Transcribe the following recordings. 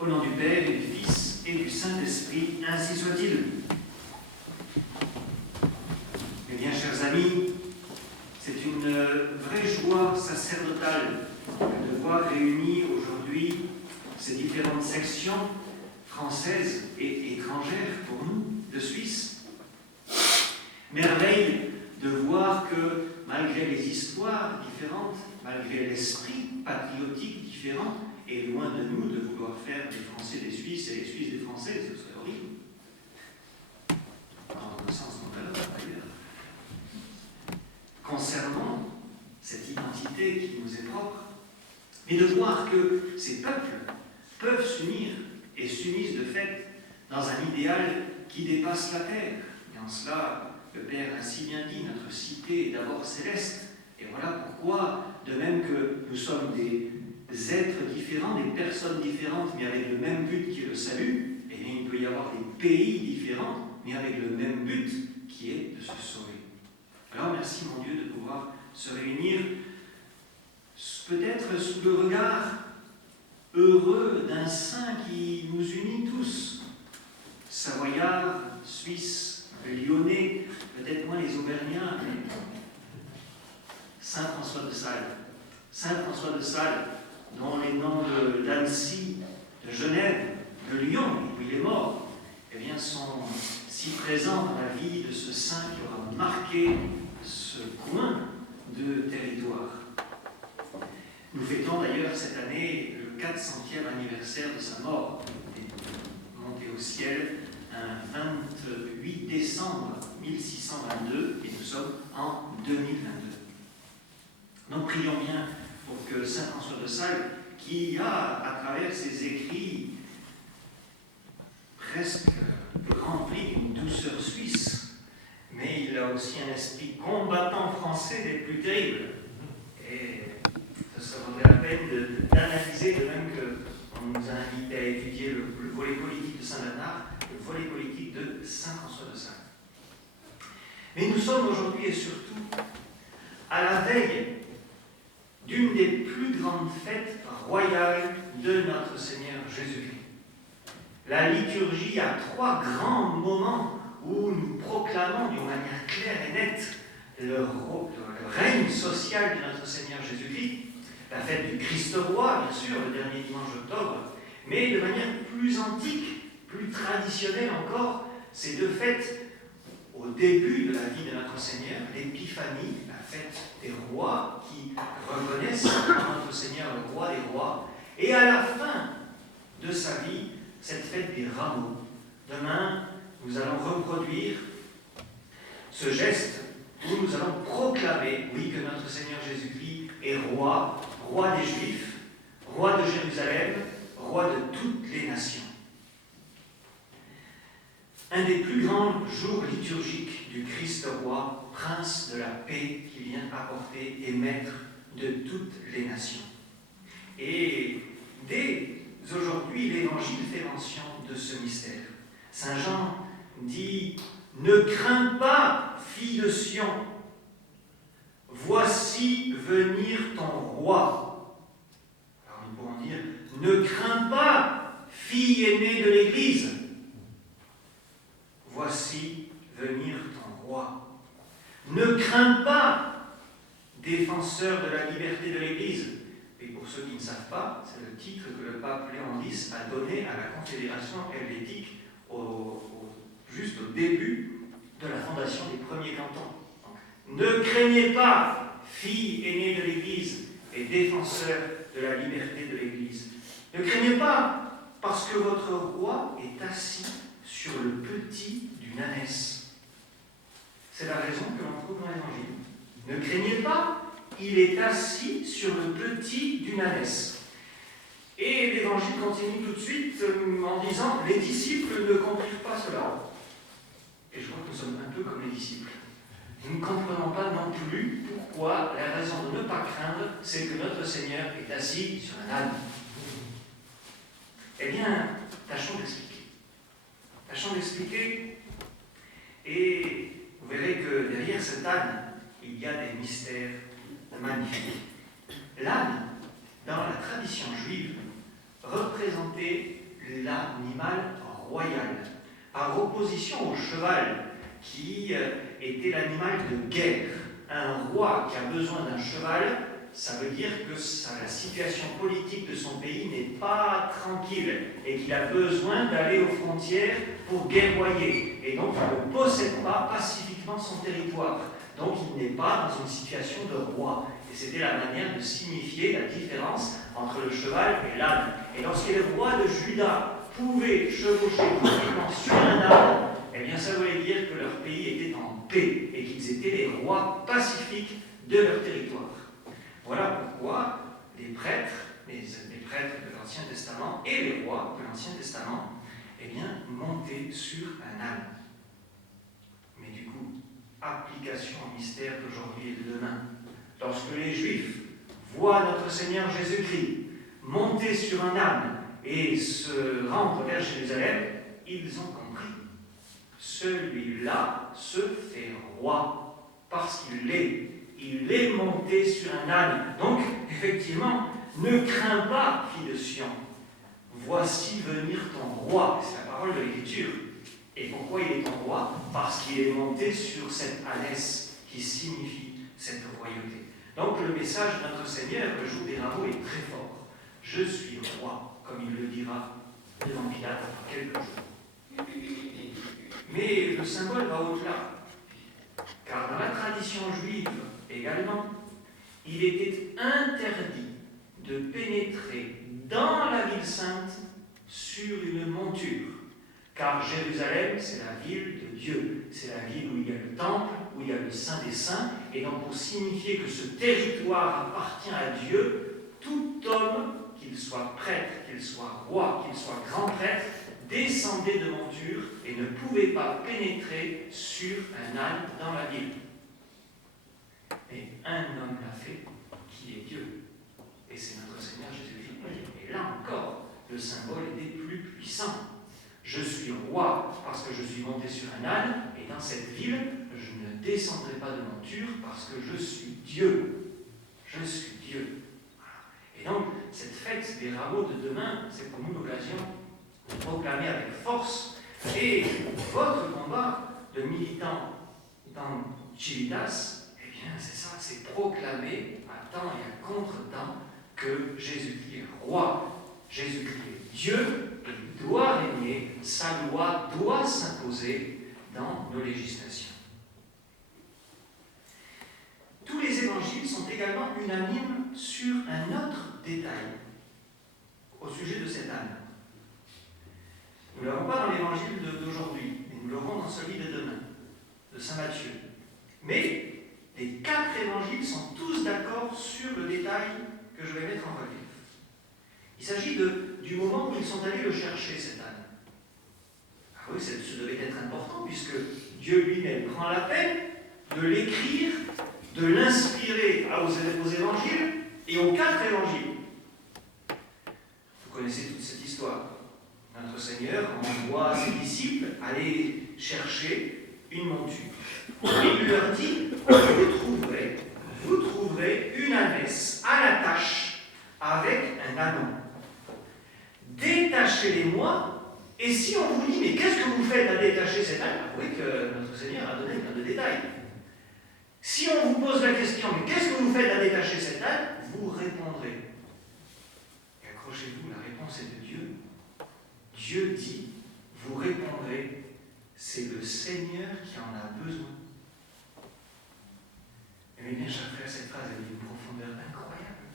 Au nom du Père et du Fils et du Saint-Esprit, ainsi soit-il. Eh bien, chers amis, c'est une vraie joie sacerdotale de voir réunies aujourd'hui ces différentes sections françaises et étrangères pour nous, de Suisse. Merveille de voir que malgré les histoires différentes, malgré l'esprit patriotique différent, et loin de nous de vouloir faire des Français des Suisses et les Suisses des Français, ce serait horrible. Dans un sens comme dans l'autre, d'ailleurs. Concernant cette identité qui nous est propre, mais de voir que ces peuples peuvent s'unir et s'unissent de fait dans un idéal qui dépasse la terre. Et en cela, le Père a si bien dit, notre cité est d'abord céleste. Et voilà pourquoi, de même que nous sommes des êtres différents, des personnes différentes, mais avec le même but qui est le salut, eh bien, il peut y avoir des pays différents, mais avec le même but qui est de se sauver. Alors, merci mon Dieu de pouvoir se réunir, peut-être sous le regard heureux d'un saint qui nous unit tous, Savoyards, Suisses, Lyonnais, peut-être moins les Auvergnats, mais Saint François de Sales. Saint François de Sales, dont les noms d'Annecy, de Genève, de Lyon, où il est mort, eh bien, sont si présents dans la vie de ce saint qui aura marqué ce coin de territoire. Nous fêtons d'ailleurs cette année le 400e anniversaire de sa mort. Il est monté au ciel un 28 décembre 1622 et nous sommes en 2022. Donc prions bien pour que saint François de Sales, qui a, à travers ses écrits, presque rempli d'une douceur suisse, mais il a aussi un esprit combattant français des plus terribles. Et ça vaudrait la peine d'analyser, de même qu'on nous a invité à étudier le volet politique de saint Bernard, le volet politique de saint François de Sales. Mais nous sommes aujourd'hui et surtout à la veille d'une des plus grandes fêtes royales de notre Seigneur Jésus-Christ. La liturgie a trois grands moments où nous proclamons d'une manière claire et nette le règne social de notre Seigneur Jésus-Christ, la fête du Christ-Roi, bien sûr, le dernier dimanche d'octobre, mais de manière plus antique, plus traditionnelle encore, ces deux fêtes au début de la vie de notre Seigneur, l'Épiphanie, la fête des rois qui reconnaissent notre Seigneur le roi des rois, et à la fin de sa vie, cette fête des rameaux. Demain, nous allons reproduire ce geste où nous allons proclamer, oui, que notre Seigneur Jésus-Christ est roi, roi des Juifs, roi de Jérusalem, roi de toutes les nations. Un des plus grands jours liturgiques du Christ-Roi, prince de la paix qui vient apporter et maître de toutes les nations. Et dès aujourd'hui, l'Évangile fait mention de ce mystère. Saint Jean dit « Ne crains pas, fille de Sion, voici venir ton roi. » Alors nous pourrons dire « Ne crains pas, fille aînée de l'Église, voici venir ton roi. Ne crains pas, défenseur de la liberté de l'Église. » Et pour ceux qui ne savent pas, c'est le titre que le pape Léon X a donné à la Confédération helvétique juste au début de la fondation des premiers cantons. Donc, ne craignez pas, fille aînée de l'Église et défenseur de la liberté de l'Église. Ne craignez pas, parce que votre roi est assis sur le petit d'une ânesse. C'est la raison que l'on trouve dans l'Évangile. Ne craignez pas, il est assis sur le petit d'une ânesse. Et l'Évangile continue tout de suite en disant « Les disciples ne comprirent pas cela. » Et je crois que nous sommes un peu comme les disciples. Nous ne comprenons pas non plus pourquoi la raison de ne pas craindre, c'est que notre Seigneur est assis sur un âne. Eh bien, tâchons d'expliquer. Tâchons d'expliquer, et vous verrez que derrière cet âne, il y a des mystères magnifiques. L'âne, dans la tradition juive, représentait l'animal royal, par opposition au cheval, qui était l'animal de guerre. Un roi qui a besoin d'un cheval, ça veut dire que la situation politique de son pays n'est pas tranquille et qu'il a besoin d'aller aux frontières pour guerroyer. Et donc il ne possède pas pacifiquement son territoire. Donc il n'est pas dans une situation de roi. Et c'était la manière de signifier la différence entre le cheval et l'âne. Et lorsque les rois de Juda pouvaient chevaucher tranquillement sur un âne, eh bien ça voulait dire que leur pays était en paix et qu'ils étaient les rois pacifiques de leur territoire. Voilà pourquoi les prêtres, les prêtres de l'Ancien Testament et les rois de l'Ancien Testament, eh bien, montaient sur un âne. Mais du coup, application au mystère d'aujourd'hui et de demain. Lorsque les Juifs voient notre Seigneur Jésus-Christ monter sur un âne et se rendre vers Jérusalem, ils ont compris. Celui-là se fait roi parce qu'il l'est. Il est monté sur un âne. Donc, effectivement, ne crains pas, fille de Sion. Voici venir ton roi. C'est la parole de l'Écriture. Et pourquoi il est ton roi? Parce qu'il est monté sur cette ânesse qui signifie cette royauté. Donc, le message de notre Seigneur, le jour des rameaux, est très fort. Je suis roi, comme il le dira devant Pilate dans quelques jours. Mais le symbole va au-delà. Car dans la tradition juive également, il était interdit de pénétrer dans la ville sainte sur une monture. Car Jérusalem, c'est la ville de Dieu. C'est la ville où il y a le temple, où il y a le Saint des Saints. Et donc pour signifier que ce territoire appartient à Dieu, tout homme, qu'il soit prêtre, qu'il soit roi, qu'il soit grand prêtre, descendait de monture et ne pouvait pas pénétrer sur un âne dans la ville. Mais un homme l'a fait, qui est Dieu. Et c'est notre Seigneur Jésus-Christ. Et là encore, le symbole est des plus puissants. Je suis roi parce que je suis monté sur un âne, et dans cette ville, je ne descendrai pas de monture parce que je suis Dieu. Je suis Dieu. Voilà. Et donc, cette fête des rameaux de demain, c'est pour nous l'occasion de proclamer avec force. Et votre combat de militant dans Civitas, eh bien, c'est ça, c'est proclamer à temps et à contre-temps que Jésus-Christ est roi, Jésus-Christ est Dieu, il doit régner, sa loi doit s'imposer dans nos législations. Tous les évangiles sont également unanimes sur un autre détail au sujet de cet âne. Nous ne l'avons pas dans l'évangile d'aujourd'hui, mais nous l'aurons dans celui de demain, de saint Matthieu. Mais les 4 évangiles sont tous d'accord sur le détail que je vais mettre en relief. Il s'agit du moment où ils sont allés le chercher, cet âne. Ah oui, ça devait être important, puisque Dieu lui-même prend la peine de l'écrire, de l'inspirer aux évangiles et aux 4 évangiles. Vous connaissez toute cette histoire. Notre Seigneur envoie ses disciples aller chercher une monture. Et il leur dit, vous trouverez une ânesse à la tâche avec un anon. Détachez-les-moi, et si on vous dit, mais qu'est-ce que vous faites à détacher cet âne? Vous voyez que notre Seigneur a donné plein de détails. Si on vous pose la question, mais qu'est-ce que vous faites à détacher cet âne? Vous répondrez. Et accrochez-vous, la réponse est de Dieu. Dieu dit, vous répondrez, c'est le Seigneur qui en a besoin. Et bien, chers frères, cette phrase a une profondeur incroyable.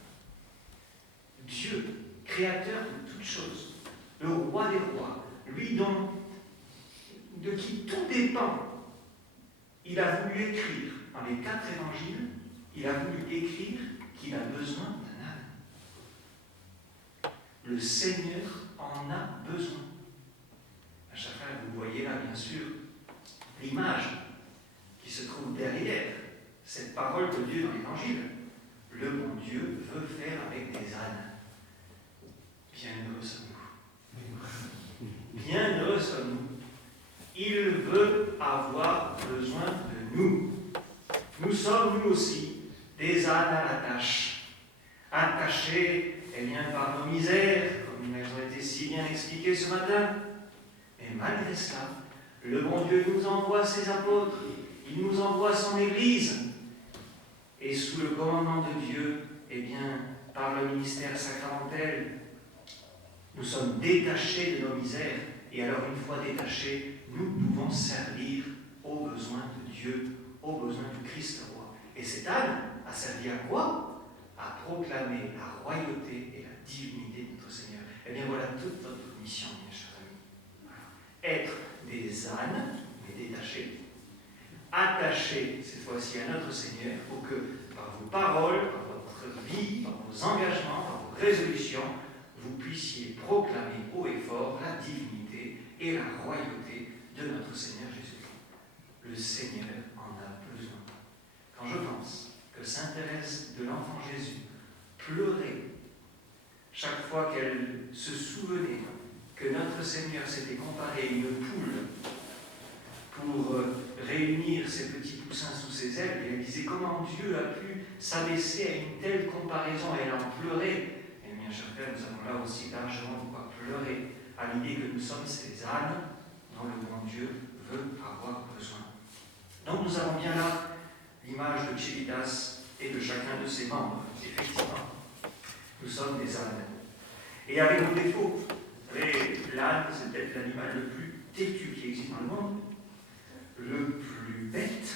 Dieu, créateur de toutes choses, le roi des rois, lui de qui tout dépend, il a voulu écrire dans les 4 évangiles, il a voulu écrire qu'il a besoin d'un âne. Le Seigneur en a besoin. À chaque fois, vous voyez là, bien sûr, l'image qui se trouve derrière cette parole de Dieu dans l'Évangile. Le bon Dieu veut faire avec des ânes. Bienheureux sommes-nous. Bienheureux sommes-nous. Il veut avoir besoin de nous. Nous sommes, nous aussi, des ânes à la tâche. Attachés, eh bien, par nos misères, comme comme elles ont été si bien expliquées ce matin. Et malgré cela, le bon Dieu nous envoie ses apôtres, il nous envoie son Église. Et sous le commandement de Dieu, eh bien, par le ministère sacramentel, nous sommes détachés de nos misères. Et alors, une fois détachés, nous pouvons servir aux besoins de Dieu, aux besoins du Christ roi. Et cette Anne a servi à quoi? À proclamer la royauté et la divinité de notre Seigneur. Eh bien, voilà toute notre mission, mes chers amis. Voilà. Être des ânes, mais détachés, attachés cette fois-ci à notre Seigneur, pour que par vos paroles, par votre vie, par vos engagements, par vos résolutions, vous puissiez proclamer haut et fort la divinité et la royauté de notre Seigneur Jésus-Christ. Le Seigneur en a besoin. Quand je pense que sainte Thérèse de l'Enfant Jésus pleurait chaque fois qu'elle se souvenait que notre Seigneur s'était comparé à une poule pour réunir ses petits poussins sous ses ailes, et elle disait comment Dieu a pu s'abaisser à une telle comparaison, et elle en pleurait. Et bien, chers frères, nous avons là aussi largement de quoi pleurer à l'idée que nous sommes ces ânes dont le bon Dieu veut avoir besoin. Donc nous avons bien là l'image de Civitas et de chacun de ses membres. Effectivement, nous sommes des ânes. Et avec nos défauts. Vous savez, l'âne, c'est peut-être l'animal le plus têtu qui existe dans le monde, le plus bête,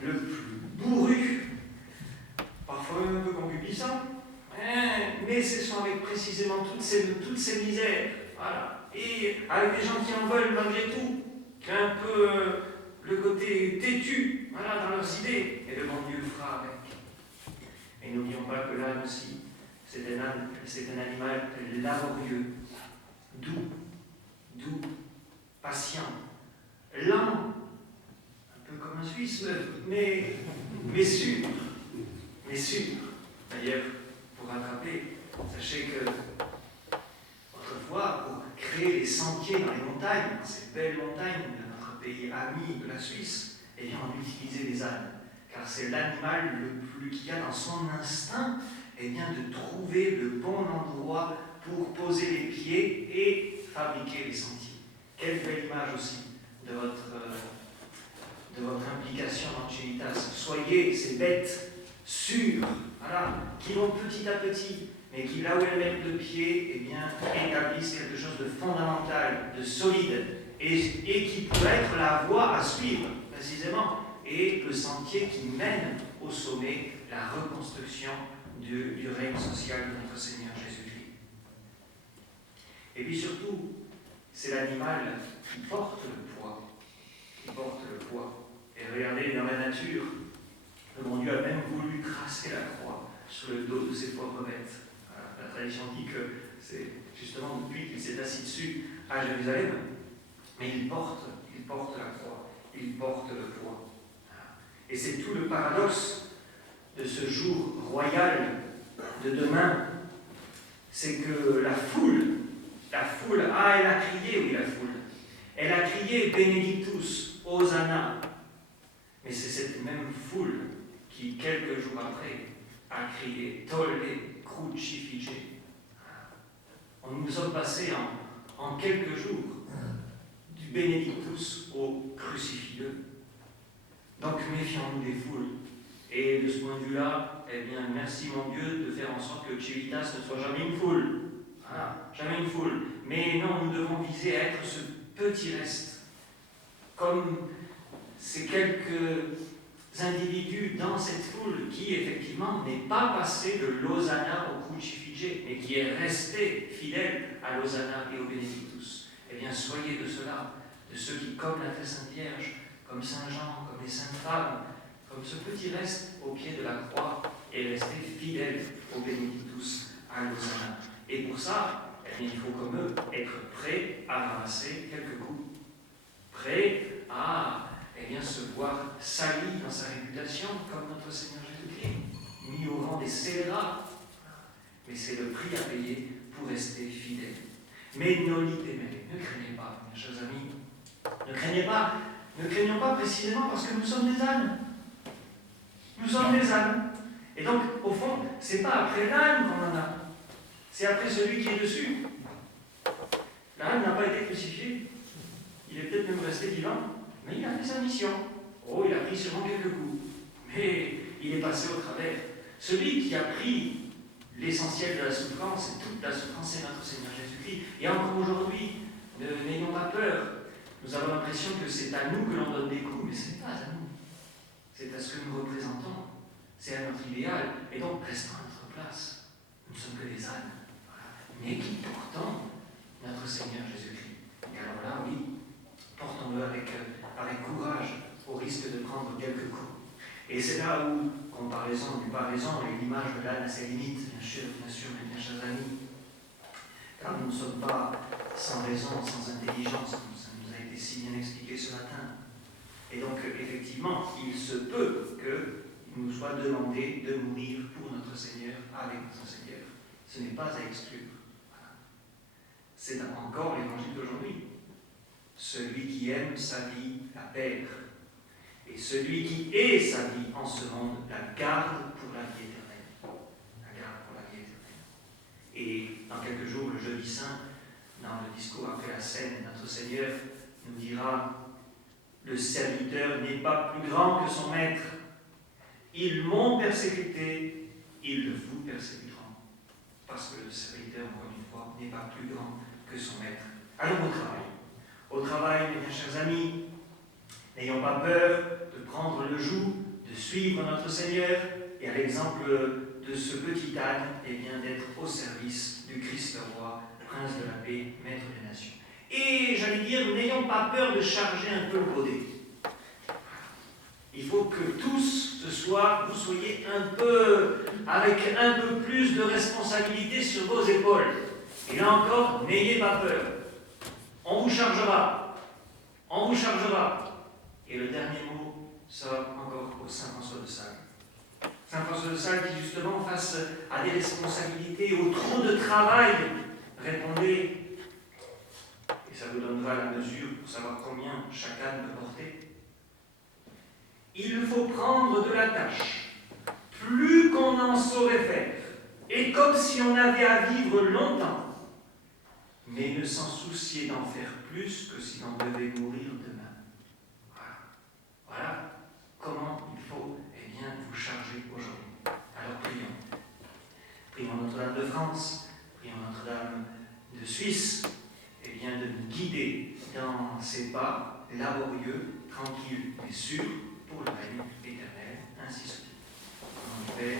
le plus bourru, parfois un peu concupiscent, mais ce sont avec précisément toutes ces misères, voilà, et avec des gens qui en veulent malgré tout, qui ont un peu le côté têtu, voilà, dans leurs idées, et le bon Dieu fera avec. Et n'oublions pas que l'âne aussi, c'est un animal laborieux, doux, patient, lent, un peu comme un Suisse, mais sûr. D'ailleurs, pour rattraper, sachez que autrefois, pour créer les sentiers dans les montagnes, dans ces belles montagnes de notre pays ami de la Suisse, eh bien, on utilisait les ânes, car c'est l'animal qui a dans son instinct, eh bien, de trouver le bon endroit pour poser les pieds et fabriquer les sentiers. Quelle belle image aussi de votre implication dans Civitas. Soyez ces bêtes sûres, voilà, qui vont petit à petit, mais qui, là où elles mettent le pied, eh bien, établissent quelque chose de fondamental, de solide, et qui pourrait être la voie à suivre, précisément, et le sentier qui mène au sommet la reconstruction du règne social de notre Seigneur Jésus-Christ. Et puis surtout, c'est l'animal qui porte le poids. Et regardez, dans la nature, le bon Dieu a même voulu tracer la croix sur le dos de ses pauvres bêtes. Voilà, la tradition dit que c'est justement depuis qu'il s'est assis dessus à Jérusalem, mais il porte la croix, il porte le poids. Et c'est tout le paradoxe de ce jour royal de demain, c'est que la foule, elle a crié, oui, la foule, elle a crié Benedictus, Hosanna. Mais c'est cette même foule qui, quelques jours après, a crié Tolle crucifige. Nous sommes passés en quelques jours du Benedictus au crucifix-le. Donc méfions-nous des foules. Et de ce point de vue-là, eh bien, merci mon Dieu de faire en sorte que Civitas ne soit jamais une foule. Voilà, jamais une foule. Mais non, nous devons viser à être ce petit reste. Comme ces quelques individus dans cette foule qui, effectivement, n'est pas passé de l'Hosanna au crucifige, mais qui est resté fidèle à l'Hosanna et au Benedictus. Eh bien, soyez de cela, de ceux qui, comme la très Sainte Vierge, comme Saint Jean, comme les saintes femmes, comme ce petit reste au pied de la croix, est resté fidèle au Benedictus, à l'Hosanna. Et pour ça, eh bien, il faut comme eux être prêt à ramasser quelques coups, prêt à se voir sali dans sa réputation, comme notre Seigneur Jésus-Christ, mis au rang des scélérats. Mais c'est le prix à payer pour rester fidèle. Mais noli temere, ne craignez pas, mes chers amis, ne craignons pas précisément parce que nous sommes des ânes. Nous sommes des ânes. Et donc, au fond, c'est pas après l'âne qu'on en a. c'est après celui qui est dessus. L'âne n'a pas été crucifié. Il est peut-être même resté vivant, mais il a fait sa mission. Oh, il a pris sûrement quelques coups, mais il est passé au travers. Celui qui a pris l'essentiel de la souffrance, et toute la souffrance, c'est notre Seigneur Jésus-Christ. Et encore aujourd'hui, n'ayons pas peur. Nous avons l'impression que c'est à nous que l'on donne des coups, mais ce n'est pas à nous. C'est à ce que nous représentons. C'est à notre idéal. Et donc, restons à notre place. Nous ne sommes que des ânes. Voilà. Mais qui portons notre Seigneur Jésus-Christ. Et alors là, oui, portons-le avec courage, au risque de prendre quelques coups. Et c'est là où, comparaison, et l'image de l'âne a ses limites, bien sûr, mes bien chers amis. Car nous ne sommes pas sans raison, sans intelligence, comme ça nous a été si bien expliqué ce matin. Et donc, effectivement, il se peut qu'il nous soit demandé de mourir pour notre Seigneur, avec notre Seigneur. Ce n'est pas à exclure. Voilà. C'est encore l'évangile d'aujourd'hui. Celui qui aime sa vie la perd. Et celui qui est sa vie en ce monde la garde pour la vie éternelle. La garde pour la vie éternelle. Et dans quelques jours, le jeudi saint, dans le discours après la scène, notre Seigneur nous dira: le serviteur n'est pas plus grand que son maître. Ils m'ont persécuté, ils vous persécuteront. Parce que le serviteur, encore une fois, n'est pas plus grand que son maître. Allons au travail. Au travail, mes bien chers amis, n'ayons pas peur de prendre le joug, de suivre notre Seigneur, et à l'exemple de ce petit âne, eh bien, d'être au service du Christ roi, prince de la paix, maître des nations. Et j'allais dire, n'ayons pas peur de charger un peu le baudet. Il faut que tous, ce soir, vous soyez avec un peu plus de responsabilité sur vos épaules. Et là encore, n'ayez pas peur. On vous chargera. On vous chargera. Et le dernier mot sera encore au Saint François de Sales. Saint François de Sales qui, justement, face à des responsabilités, au trop de travail, répondait, et ça vous donnera la mesure pour savoir combien chacun peut porter. Il faut prendre de la tâche, plus qu'on en saurait faire, et comme si on avait à vivre longtemps, mais ne s'en soucier d'en faire plus que si l'on devait mourir demain. Voilà comment il faut vous charger aujourd'hui. Alors prions. Prions Notre-Dame de France, prions Notre-Dame de Suisse, de nous guider dans ces pas laborieux, tranquilles et sûrs pour le règne éternel, ainsi soit. Au nom du Père,